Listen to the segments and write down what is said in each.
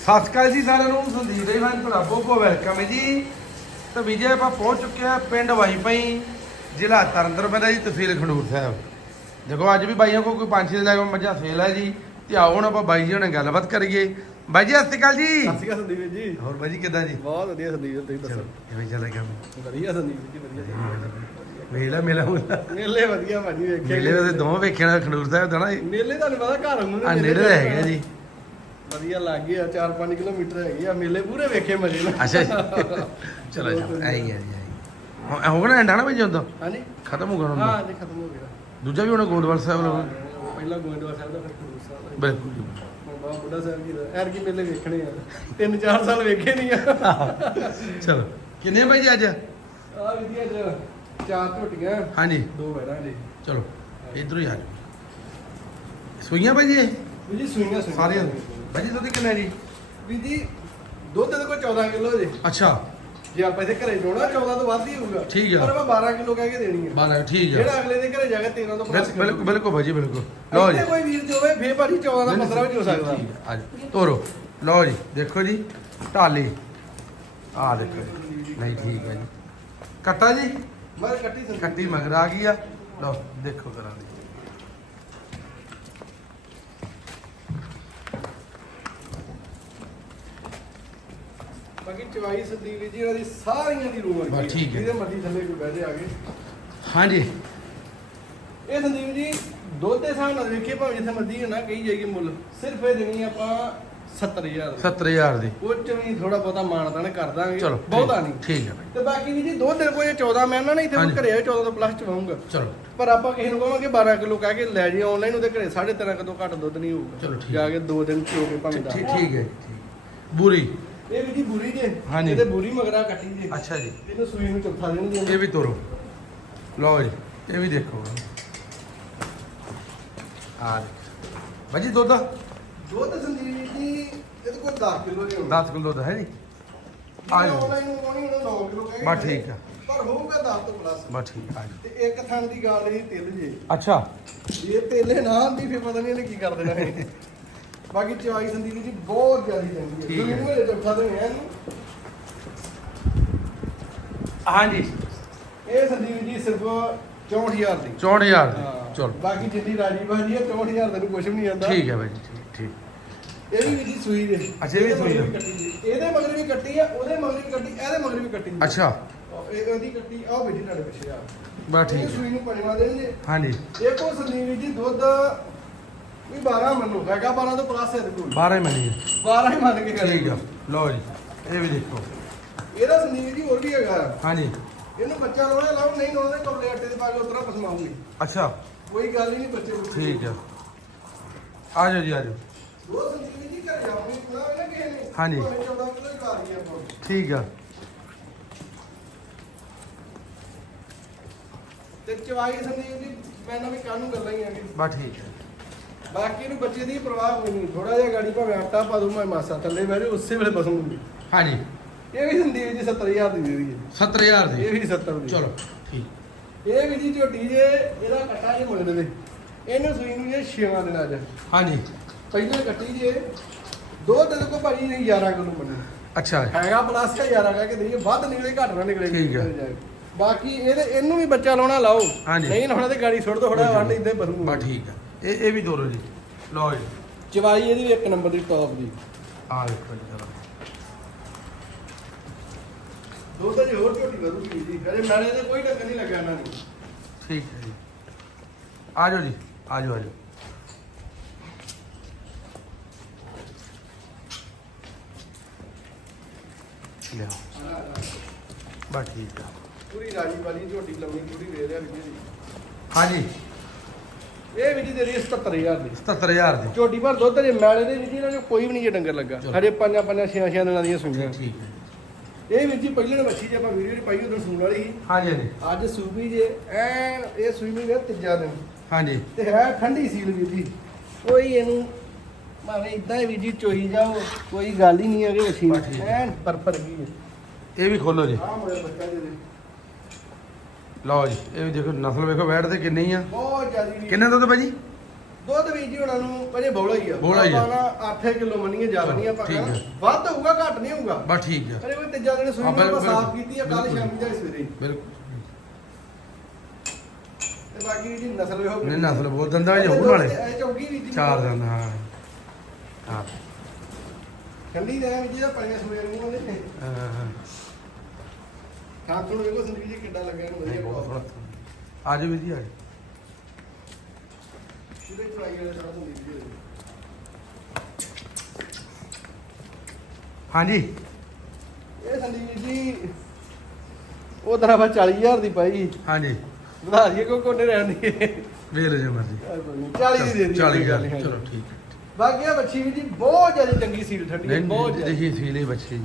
ਸਤਿ ਸ਼੍ਰੀ ਅਕਾਲ ਜੀ ਸਾਰਿਆਂ ਨੂੰ ਸੰਦੀਪ ਦੇ ਫਨ ਭਰਾ ਬੋਬੋ ਵੈਲਕਮ ਹੈ ਜੀ। ਤਾਂ ਵਿਜੇ ਆਪਾਂ ਪਹੁੰਚ ਚੁੱਕੇ ਆ ਪਿੰਡ ਵਾਈਪਈ ਜ਼ਿਲ੍ਹਾ ਤਰਨਤਾਰਨ ਪੈਂਦਾ ਜੀ ਤਹਿਸੀਲ ਖੰਡੂਰ ਸਾਹਿਬ। ਦੇਖੋ ਅੱਜ ਵੀ ਬਾਈਆਂ ਕੋਲ ਕੋਈ ਪੰਜ ਛੇ ਲੈ ਕੇ ਮੱਝਾਂ ਸੇਲ ਹੈ ਜੀ। ਤੇ ਆਓ ਹੁਣ ਆਪਾਂ ਬਾਈ ਜੀ ਨਾਲ ਗੱਲਬਾਤ ਕਰੀਏ। ਬਾਈ ਜੀ ਸਤਿ ਸ਼੍ਰੀ ਅਕਾਲ ਜੀ। ਸਤਿ ਸ਼੍ਰੀ ਅਕਾਲ ਸੰਦੀਪ ਜੀ। ਹੋਰ ਬਾਈ ਜੀ ਕਿੱਦਾਂ ਜੀ? ਬਹੁਤ ਵਧੀਆ ਸੰਦੀਪ ਜੀ, ਤੁਸੀਂ ਦੱਸੋ? ਕਿਵੇਂ ਚੱਲ ਰਿਹਾ ਕੰਮ? ਵਧੀਆ ਸੰਦੀਪ ਜੀ ਵਧੀਆ। ਮੇਲਾ ਮੇਲਾ ਹੁੰਦਾ ਮੇਲੇ ਵਧੀਆ ਭਾਜੀ ਵੇਖੇ ਮੇਲੇ ਦੇ ਦੋਵੇਂ ਵੇਖਿਆ ਖੰਡੂਰ ਸਾਹਿਬ ਦਾ ਨਾ। ਮੇਲੇ ਤੁਹਾਨੂੰ ਪਤਾ ਘਰ ਨੂੰ ਆ ਨੇੜੇ ਹੈਗਾ ਜੀ। ਵਧੀਆ ਲੱਗ ਗਿਆ 4-5 ਕਿਲੋਮੀਟਰ ਹੈਗੇ ਆ ਮੇਲੇ ਪੂਰੇ ਵੇਖੇ ਮਜੇ ਨਾਲ। ਅੱਛਾ ਜੀ। ਚਲੋ ਚਲੋ ਆਈ ਜੀ ਆਈ। ਹੋ ਗਿਆ ਐਂਡਾ ਨਾ ਭਾਈ ਜਦੋਂ ਹਾਂਜੀ। ਖਤਮ ਹੋ ਗਿਆ ਹੁਣ ਹਾਂ ਜੀ ਖਤਮ ਹੋ ਗਿਆ। ਦੂਜਾ ਵੀ ਹੁਣ ਗੋਂਦਵਾਲ ਸਾਹਿਬ ਪਹਿਲਾਂ ਗੋਇੰਦਵਾਲ ਸਾਹਿਬ ਦਾ ਫਿਰ ਖਡੂਰ ਸਾਹਿਬ ਦਾ। ਬਿਲਕੁਲ ਜੀ। ਬਾਬਾ ਬੁੱਢਾ ਸਾਹਿਬ ਜੀ ਦਾ ਐਰ ਕੀ ਮੇਲੇ ਵੇਖਣੇ ਆ। ਤਿੰਨ ਚਾਰ ਸਾਲ ਵੇਖੇ ਨਹੀਂ ਆ। ਚਲੋ। ਕਿੰਨੇ ਭਾਈ ਜੀ ਅੱਜ? ਆ ਵਧੀਆ ਜੀ ਚਾਰ ਝੋਟੀਆਂ ਹਾਂਜੀ। ਦੋ ਵੈੜਾਂ ਜੀ ਚਲੋ ਇਧਰੋਂ ਹੀ ਆ ਜਾਓ। ਸੂਈਆਂ ਭਾਈ ਜੀ? ਜੀ ਸੂਈਆਂ ਸੂਈਆਂ। ਸਾਰੀਆਂ? ਭਾਈ ਜੀ ਦੁੱਧ ਕਿੰਨਾ ਜੀ? ਵੀ ਜੀ ਦੁੱਧ ਦੇ ਕੋਲ 14 ਕਿਲੋ ਜੇ। ਅੱਛਾ। ਜੇ ਆਪਾਂ ਇੱਥੇ ਘਰੇ ਜੋਣਾ 14 ਤੋਂ ਵੱਧ ਹੀ ਹੋਊਗਾ। ਠੀਕ ਆ। ਪਰ ਆਪਾਂ 12 ਕਿਲੋ ਕਹਿ ਕੇ ਦੇਣੀ ਹੈ ਬਾਲਾ ਠੀਕ ਹੈ ਜਿਹੜਾ ਅਗਲੇ ਦੇ ਘਰੇ ਜਾ ਕੇ 13 ਤੋਂ ਬਿਲਕੁਲ ਬਿਲਕੁਲ ਬਿਲਕੁਲ ਭਾਈ ਜੀ ਬਿਲਕੁਲ। ਲਓ ਜੀ। ਇੱਥੇ ਕੋਈ ਵੀਰ ਜੋ ਹੋਵੇ ਫੇਰ ਭਾਜੀ 14 ਦਾ 15 ਵੀ ਹੋ ਸਕਦਾ। ਠੀਕ ਆ। ਜਾਓ ਤੋਰੋ। ਲਓ ਜੀ ਦੇਖੋ ਜੀ ਢਾਲੀ ਆ ਦੇਖੋ ਜੀ। ਨਹੀਂ ਠੀਕ ਹੈ ਜੀ। ਕੱਟਾ ਜੀ? ਮੈਂ ਕੱਟੀ ਸੰਦੀ ਕੱਟੀ ਮਗਰ ਆ ਗਈ ਆ। ਲਓ ਦੇਖੋ ਕਰਾਂ ਦੀ ਬਾਕੀ ਚਵਾਈ ਸੰਦੀਪ ਜੀ ਇਹਨਾਂ ਦੀ ਸਾਰੀਆਂ ਦੀ ਰੂਹ ਬਸ ਠੀਕ ਹੈ। ਜਿਹਦੇ ਮਰਜ਼ੀ ਥੱਲੇ ਕੋਈ ਬਹਿ ਜਾ ਆ ਕੇ। ਹਾਂਜੀ। ਇਹ ਸੰਦੀਪ ਜੀ ਦੁੱਧ ਦੇ ਹਿਸਾਬ ਨਾਲ ਵੇਖੀਏ ਭਾਵੇਂ ਜਿੱਥੇ ਮਰਜ਼ੀ ਨਾ ਕਹੀ ਜਾਏਗੀ ਮੁੱਲ। ਸਿਰਫ ਇਹ ਦੇਣੀ ਆਪਾਂ 70000 ਦੀ। 70000 ਦੀ। ਉਹ ਚ ਵੀ ਥੋੜਾ ਬਹੁਤਾ ਮਾਨਤਾਨ ਕਰ ਦਾਂਗੇ। ਚਲੋ ਠੀਕ- ਬਹੁਤਾ ਨਹੀਂ। ਠੀਕ ਹੈ ਭਾਈ। ਤੇ ਬਾਕੀ ਵੀ ਜੀ ਦੇ ਕੋਈ 14 ਮੈਂ ਨਾ ਨਹੀਂ ਤੇ ਹਾਂਜੀ। ਘਰੇ ਆਏ 14 ਤੋਂ ਪਲੱਸ ਚ ਵਾਉਂਗਾ। ਚਲੋ। ਪਰ ਆਪਾਂ ਕਿਸੇ ਨੂੰ ਕਹਾਂਗੇ 12 ਕਿਲੋ ਕਹਿ ਕੇ ਲੈ ਜੀ ਆਨਲਾਈਨ ਉਹਦੇ ਘਰੇ 13.5 ਕਿਲੋ ਘੱਟ ਦੁੱਧ ਨਹੀਂ ਹੋਊਗਾ। ਚਲੋ ਠੀਕ। ਜਾ ਕੇ 2 ਦਿਨ ਚੋ ਕੇ ਠੀਕ ਦਾ ਠੀਕ ਹੈ ਜੀ, ਠੀਕ। ਬੂਰੀ। ਇਹ ਵੀ ਜੀ ਬੁਰੀ ਜੇ। ਹਾਂਜੀ। ਇਹਦੇ ਬੁਰੀ ਮਗਰਾ ਕੱਟੀ ਜੇ। ਅੱਛਾ ਜੀ। ਇਹਨੂੰ ਸੂਈ ਨੂੰ ਚੌਥਾ ਦਿਨ ਇਹ ਦੀ ਵੀ ਤੋਰੋ। ਲਓ ਜੀ ਇਹ ਵੀ ਦੇਖੋ। ਆ ਭਾਜੀ ਦੁੱਧ? ਦੁੱਧ ਸੰਦੀਪ ਜੀ ਇਹਦੇ ਕੋਲ 10 ਕਿਲੋ ਦੇ 10 ਕਿਲੋ ਦੁੱਧ ਹੈ ਜੀ। ਆ ਜਾਓ ਆਨਲਾਈਨ ਨੂੰ ਕੋਣੀ ਉਹਨੂੰ 9 ਕਿਲੋ ਕਹਿ ਬਸ ਠੀਕ ਆ। ਪਰ ਹੋਊਗਾ 10 ਤੋਂ ਪਲੱਸ ਬਸ ਠੀਕ ਆ ਜਾਓ ਤੇ ਇੱਕ ਥਣ ਦੀ ਗੱਲ ਇਹ ਤਿਲ ਜੇ। ਅੱਛਾ। ਇਹ ਤੇਲੇ ਨਾ ਆਂਦੀ ਫਿਰ ਪਤਾ ਨਹੀਂ ਇਹਨੇ ਕੀ ਕਰ ਦੇਣਾ ਹੈ ਬਾਕੀ ਚਵਾਈ ਸੰਦੀਪ ਜੀ ਬਹੁਤ ਜ਼ਿਆਦਾ ਚੰਗੀ ਹੈ। ਠੀਕ ਹੈ। ਮੇਰੇ ਚੌਥਾ ਦਿਨ ਹੈ ਇਹਨੂੰ। ਹਾਂਜੀ। ਇਹ ਸੰਦੀਪ ਜੀ ਸਿਰਫ 64000 ਦੀ। 64000 ਦੀ। ਹਾਂ। ਚਲੋ। ਬਾਕੀ ਜਿੰਨੀ ਰਾਜੀ ਬਾਜੀ ਹੈ 64000 ਤੈਨੂੰ ਕੁਝ ਵੀ ਨਹੀਂ ਆਉਂਦਾ। ਠੀਕ ਹੈ ਭਾਈ ਜੀ ਠੀਕ ਠੀਕ। ਇਹ ਵੀ ਜੀ ਸੂਈ ਦੇ। ਅੱਛਾ, ਇਹ ਵੀ ਇਹਦੇ ਸੂਈ ਦੇ। ਵੀ ਕੱਟੀ ਜੀ। ਇਹਦੇ ਮਗਰ ਵੀ ਕੱਟੀ ਆ ਉਹਦੇ ਮਗਰ ਵੀ ਕੱਟੀ ਇਹਦੇ ਮਗਰ ਵੀ ਕੱਟੀ ਜੀ। ਅੱਛਾ। ਇਹ ਉਹਦੀ ਕੱਟੀ ਆਹ ਬੈਠੀ ਤੁਹਾਡੇ ਪਿੱਛੇ ਆ। ਬਸ ਇਹ ਹੈ। ਸੂਈ ਨੂੰ ਪੰਜਵਾਂ ਦਿਨ ਜੀ ਹਾਂਜੀ। ਕੋ ਸੰਦੀਪ ਜੀ ਦੁੱਧ ਵੀ 12 ਮੰਨੋ ਹੈਗਾ 12 ਤੋਂ ਪਲੱਸ ਹੈ ਦੇਖੋ। 12 ਹੀ ਮਿਲੀ 12 ਹੀ ਮੰਨ ਕੇ ਕਰੇ ਠੀਕ ਆ ਲਓ ਜੀ ਇਹ ਵੀ ਦੇਖੋ। ਇਹਦਾ ਸੰਦੀਪ ਜੀ ਹੋਰ ਵੀ ਹੈਗਾ। ਹਾਂਜੀ। ਇਹਨੂੰ ਬੱਚਾ ਲਾਉਣਾ ਲਾਓ ਨਹੀਂ ਲਾਉਣਾ ਤੇ ਕਬਲੇ ਆਟੇ ਦੇ ਪਾ ਕੇ ਉਤਰਾ ਪਸਮਾਉਂਗੀ ਅੱਛਾ। ਕੋਈ ਗੱਲ ਹੀ ਨਹੀਂ ਬੱਚੇ ਨੂੰ ਠੀਕ ਆ। ਆ ਜਾਓ ਜੀ ਆ ਜਾਓ। ਦੋ ਸੰਦੀਪ ਜੀ ਘਰੇ ਜਾਓਗੇ ਪੂਰਾ ਨਾ ਕਿਸੇ ਨੇ। ਹਾਂਜੀ। ਭਾਵੇਂ 14 ਕਿਲੋ ਹੀ ਖਾ ਲਈਏ ਆਪਾਂ ਠੀਕ ਆ। ਤੇ ਚਵਾਈ ਸੰਦੀਪ ਜੀ ਮੈਂ ਨਾ ਵੀ ਕੱਲ ਨੂੰ ਗੱਲਾਂ ਹੀ ਆਗੇ ਬਸ ਠੀਕ ਹੈ ਬਾਕੀ ਨੂੰ ਬੱਚੇ ਦੀ ਪਰਵਾਹ ਕੋਈ ਨਹੀਂ ਥੋੜਾ ਜਿਹਾ ਗਾੜੀ ਭਾਵੇਂ ਆਟਾ ਪਾ ਦੂੰ ਮੈਂ ਮਾਸਾ ਥੱਲੇ ਬਹਿ ਜਾਊ ਉਸੇ ਵੇਲੇ ਬਸੂਗੀ। ਹਾਂਜੀ। ਇਹ ਵੀ ਸੰਦੀਪ ਜੀ 70000 ਦੀ ਦੇ ਦਈਏ। 70000 ਇਹ ਦੀ? ਵੀ 70 ਦੀ। ਚਲੋ ਠੀਕ। ਇਹ ਵੀ ਜੀ ਝੋਟੀ ਜੇ ਇਹਦਾ ਕੱਟਾ ਜੇ ਮੁੱਲ ਦੇ ਇਹਨੂੰ ਸੂਈ ਨੂੰ ਜੇ 6 ਦਿਨ ਅੱਜ ਹਾਂਜੀ। ਪਹਿਲਾਂ ਕੱਟੀ ਜੇ ਦੋ ਦਿਨ ਕੋ ਭਾਜੀ ਨਹੀਂ 11 ਕਿਲੋ ਮੰਨੇ ਅੱਛਾ। ਹੈਗਾ ਪਲੱਸ ਕਾ 11 ਕਹਿ ਕੇ ਦਈਏ ਵੱਧ ਨਿਕਲੇ ਘੱਟ ਨਾ ਨਿਕਲੇ। ਠੀਕ ਆ। ਬਾਕੀ ਇਹਦੇ ਇਹਨੂੰ ਵੀ ਬੱਚਾ ਲਾਉਣਾ ਲਾਓ। ਹਾਂਜੀ। ਨਹੀਂ ਲਾਉਣਾ ਤੇ ਗਾੜੀ ਸੁੱਟ ਦੋ ਥੋੜਾ ਵੰਡ ਇੱਦਾਂ ਬਰੂ ਬਸ ਠੀਕ ਆ। ਇਹ ਇਹ ਵੀ ਦੋਰੋ ਜੀ। ਲਓ ਜੀ। ਚਵਾਈ ਇਹਦੀ ਵੀ ਇੱਕ ਨੰਬਰ ਦੀ ਟੌਪ ਦੀ ਆ ਦੇਖੋ ਜੀ ਜਰਾ ਦੋ ਤਾਂ ਜੀ ਹੋਰ ਝੋਟੀ ਵਧੂਗੀ ਜੀ। ਕਦੇ ਨਾਲੇ ਤੇ ਕੋਈ ਟੱਕਰ ਨਹੀਂ ਲੱਗਿਆ ਇਹਨਾਂ ਨੂੰ ਠੀਕ ਹੈ ਜੀ। ਆ ਜਾਓ ਜੀ ਆ ਜਾਓ ਆ ਜਾਓ। ਲਿਆਓ। ਬਸ ਠੀਕ ਆ। ਪੂਰੀ ਰਾਜੀ ਵਾਲੀ ਝੋਟੀ ਲਾਉਣੀ ਪੂਰੀ ਦੇ ਰਿਆ ਵੀ ਜੀ। ਹਾਂਜੀ। ਇਹ ਵੀ ਜੀ ਦੇ ਰਹੀ 77000 ਦੀ। 77000 ਦੀ। ਝੋਟੀ ਪਰ ਦੁੱਧ ਦੇ ਮੈਲੇ ਦੇ ਵਿੱਚ ਇਹਨਾਂ ਨੂੰ ਕੋਈ ਵੀ ਨਹੀਂ ਜੇ ਡੰਗਰ ਲੱਗਾ। ਚਲੋ। ਹਜੇ ਪੰਜਾਂ ਪੰਜਾਂ ਛੇਆਂ ਛੇਆਂ ਦਿਨਾਂ ਦੀਆਂ ਸੁਈਆਂ। ਠੀਕ ਹੈ ਇਹ ਵੀ ਜੀ ਪਹਿਲੇ ਨੇ ਬੱਚੀ ਜੇ ਆਪਾਂ ਵੀਡੀਓ ਚ ਪਾਈ ਉਦੋਂ ਸੂਣ ਵਾਲੀ ਸੀ। ਹਾਂਜੀ ਹਾਂਜੀ। ਅੱਜ ਸੂਬੀ ਜੇ ਐਨ ਇਹ ਸੂਈ ਨੂੰ ਗਿਆ ਤੀਜਾ ਦਿਨ। ਹਾਂਜੀ। ਤੇ ਹੈ ਠੰਡੀ ਸੀਲ ਵੀ ਜੀ। ਕੋਈ ਇਹਨੂੰ ਭਾਵੇਂ ਇਦਾਂ ਹੀ ਵੀ ਜੀ ਚੋਈ ਜਾਓ ਕੋਈ ਗੱਲ ਹੀ ਨਹੀਂ ਹੈਗੀ ਮਸ਼ੀਨ ਬਸ ਠੀਕ ਹੈ। ਐਨ ਪਰਪਰ ਗਈ ਹੈ। ਇਹ ਵੀ ਖੋਲੋ ਜੀ। ਆਹ ਮੇਰੇ ਬੱਚਾ ਜੀ ਦੇ। ਲਓ ਜੀ ਇਹ ਵੀ ਦੇਖੋ ਨਸਲ ਵੇਖੋ ਬੈਠ ਤੇ ਕਿੰਨੀ ਆ। ਬਹੁਤ ਜ਼ਿਆਦੀ ਵੀ। ਕਿੰਨੇ ਦੁੱਧ ਭਾਜੀ? ਦੁੱਧ ਵੀ ਜੀ ਉਹਨਾਂ ਨੂੰ ਅਜੇ ਬੋਲਾ ਹੀ ਆ। ਬੋਲਾ ਹੀ ਆ। ਆਪਾਂ ਨਾ 8 ਕਿਲੋ ਮੰਨੀਏ ਜ਼ਿਆਦਾ ਨਹੀਂ ਆਪਾਂ ਠੀਕ ਕਹਿਣਾ। ਹੈ। ਵੱਧ ਹੋਊਗਾ ਘੱਟ ਨਹੀਂ ਹੋਊਗਾ। ਬਸ ਠੀਕ ਆ। ਅਰੇ ਕੋਈ ਤੀਜਾ ਦਿਨ ਸੂਈ ਹਾਂ, ਨੂੰ ਆਪਾਂ ਬਿਲਕੁਲ, ਸਾਫ਼ ਕੀਤੀ ਆ ਕੱਲ ਬਿਲਕੁਲ। ਸ਼ਾਮੀ ਜਾਂ ਸਵੇਰੇ। ਬਿਲਕੁਲ ਤੇ ਬਾਕੀ ਜੀ ਨਸਲ ਵੇਖੋ ਨਹੀਂ ਨਸਲ ਬਹੁਤ ਦੰਦਾਂ ਵਿੱਚ ਹੋਣ ਵਾਲੇ। ਇਹ ਚੌਗੀ ਵੀ ਜੀ ਚਾਰ ਦੰਦ ਹਾਂ। ਹਾਂ। ਠੰਡੀ ਦੇ ਵਿੱਚ ਜਿਹੜਾ ਪਾਣੀ ਸਵੇਰ ਨੂੰ ਉਹਦੇ ਤੇ ਖਾਣ ਨੂੰ ਵੇਖੋ ਸੰਦੀਪ ਜੀ ਕਿੱਡਾ ਲੱਗਿਆ ਇਹਨੂੰ ਨਹੀਂ ਵਧੀਆ ਬਹੁਤ ਬਹੁਤ ਸੋਹਣਾ ਆਜੋ ਵੀ ਜੀ ਸ਼ੁਰੂ ਸਾਰਾ ਸੰਦੀਪ ਜੀ ਹਾਂਜੀ। ਇਹ ਸੰਦੀਪ ਜੀ ਉਹ ਤਰ੍ਹਾਂ ਬਾ 40000 ਦੀ ਪਾਈ। ਹਾਂਜੀ। ਵਧਾ ਦਈਏ ਕੋਈ ਕੋਨੇ ਰਹਿਣ ਦੀ। ਵੇਖ ਲਓ ਜੀ ਮਰਜ਼ੀ। 40 ਦੀ ਦੇ ਦੀ 40 ਗੱਲ ਚਲੋ ਠੀਕ ਹੈ। ਬਾਕੀ ਆ ਬੱਚੀ ਵੀ ਜੀ ਬਹੁਤ ਜ਼ਿਆਦਾ ਚੰਗੀ ਸੀਲ ਠੰਡੀ ਹੈ, ਨਹੀਂ ਬਹੁਤ ਨਹੀਂ ਜ਼ਿਆਦਾ। ਦੇਖੀ ਬੱਚੇ ਜੀ ਤੇ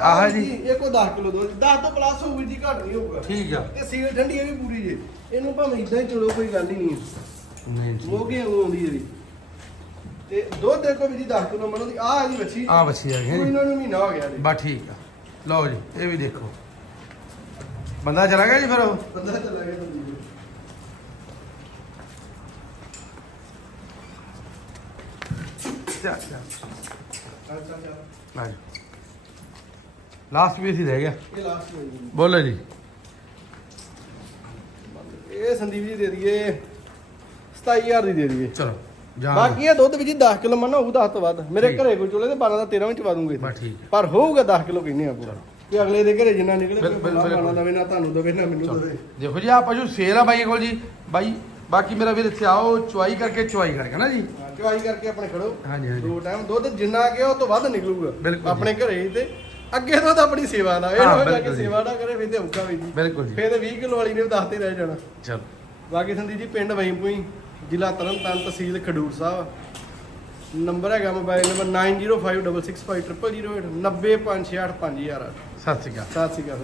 ਆਹ ਜੀ। ਇਹ ਕੋ 10 ਕਿਲੋ ਦੋ 10 ਤੋਂ ਪਲੱਸ ਹੋਊਗੀ ਜੀ ਘੱਟ ਨਹੀਂ ਹੋਊਗਾ। ਠੀਕ ਆ। ਤੇ ਸੀਲ ਠੰਡੀ ਇਹ ਵੀ ਪੂਰੀ ਜੇ। ਇਹਨੂੰ ਭਾਵੇਂ ਇਦਾਂ ਹੀ ਚਲੋ ਕੋਈ ਗੱਲ ਹੀ ਨਹੀਂ ਨਹੀਂ ਠੀਕ ਮੋਗੇ ਆਉਂਦੀ ਇਹਦੀ ਤੇ ਦੁੱਧ ਦੇਖੋ ਵੀ ਜੀ 10 ਕਿਲੋ ਮਨੋ ਦੀ ਆਹ ਜੀ ਬੱਚੀ ਆ ਬੱਚੀ ਆ ਗਈ ਇਹਨਾਂ ਨੂੰ ਮਹੀਨਾ ਹੋ ਗਿਆ ਜੀ। ਬਸ ਠੀਕ ਆ। ਲਓ ਜੀ ਇਹ ਵੀ ਦੇਖੋ। ਬੰਦਾ ਚਲਾ ਗਿਆ ਜੀ ਫਿਰ ਉਹ? ਬੰਦਾ ਚੱਲਾ ਗਿਆ ਜੀ। ਚੱਲ ਅੱਛਾ ਅੱਛਾ ਆ ਲਾਸਟ ਪੀਸ ਹੀ ਰਹਿ ਗਿਆ ਇਹ ਲਾਸਟ ਹੋਈ। ਜੀ ਬੋਲੋ ਜੀ। ਇਹ ਸੰਦੀਪ ਜੀ ਦੇ ਦਈਏ 27000 ਦੀ ਦੇ ਦਈਏ। ਚਲੋ ਬਾਕੀ ਇਹ ਦੁੱਧ ਵੀ ਜੀ 10 ਕਿਲੋ ਮੰਨਾ ਹੋਊ 10 ਤੋਂ ਵੱਧ। ਮੇਰੇ ਠੀਕ। ਘਰੇ ਕੋਈ ਚੋਲੇ ਤੇ 12 ਦਾ 13 ਵਿੱਚ ਪਾ ਦੂੰਗੇ ਬਸ ਠੀਕ ਹੈ। ਪਰ ਹੋਊਗਾ 10 ਕਿਲੋ ਕਹਿੰਦੇ ਆਪਾਂ ਕਿ ਅਗਲੇ ਦੇ ਘਰੇ ਜਿੰਨਾ ਨਿਕਲੇ ਬਿਲ- ਬਿਲਕੁਲ। ਦਵੇ ਨਾ ਤੁਹਾਨੂੰ ਦਵੇ ਨਾ ਮੈਨੂੰ। ਦਵੇ। ਦੇਖੋ ਜੀ ਆ ਪਸ਼ੂ ਸੇਲ ਆ ਬਾਈਆਂ ਕੋਲ ਜੀ। ਬਾਈ ਬਾਕੀ ਮੇਰਾ ਵੀਰ ਇੱਥੇ ਆਓ ਚੁਆਈ ਕਰਕੇ ਚੁਆਈ ਕਰਕੇ ਨਾ ਜੀ। ਚੁਆਈ ਕਰਕੇ ਆਪਣੇ ਖੜੋ। ਹਾਂਜੀ ਹਾਂਜੀ। ਦੋ ਟਾਈਮ ਦੁੱਧ ਜਿੰਨਾ ਕਿ ਉਹ ਤੋਂ ਵੱਧ ਨਿਕਲੂਗਾ। ਬਿਲਕੁਲ ਜੀ। ਆਪਣੇ ਘਰੇ ਹੀ ਤੇ ਅੱਗੇ ਤੋਂ ਤਾਂ ਆਪਣੀ ਸੇਵਾ ਨਾ ਇਹ ਜਾ ਕੇ ਬਿਲਕੁਲ ਜੀ। ਸੇਵਾ ਨਾ ਕਰੇ ਫਿਰ ਤੇ ਔਕਾ ਵੀ ਜੀ ਬਿਲਕੁਲ ਜੀ। ਫਿਰ ਤੇ 20 ਕਿਲੋ ਵਾਲੀ ਨੇ ਵੀ ਦੱਸਦੇ ਰਹਿ ਜਾਣਾ। ਚਲੋ। ਬਾਕੀ ਸੰਦੀਪ ਜੀ ਪਿੰਡ ਵਈਪੂਈ ਜ਼ਿਲ੍ਹਾ ਤਰਨਤਾਰਨ ਤਹਿਸੀਲ ਖਡੂਰ ਸਾਹਿਬ। ਨੰਬਰ ਹੈਗਾ ਮੋਬਾਈਲ ਨੰਬਰ 9056650008 905685000 ਸਤਿ ਸ਼੍ਰੀ ਅਕਾਲ। ਸਤਿ ਸ਼੍ਰੀ ਅਕਾਲ।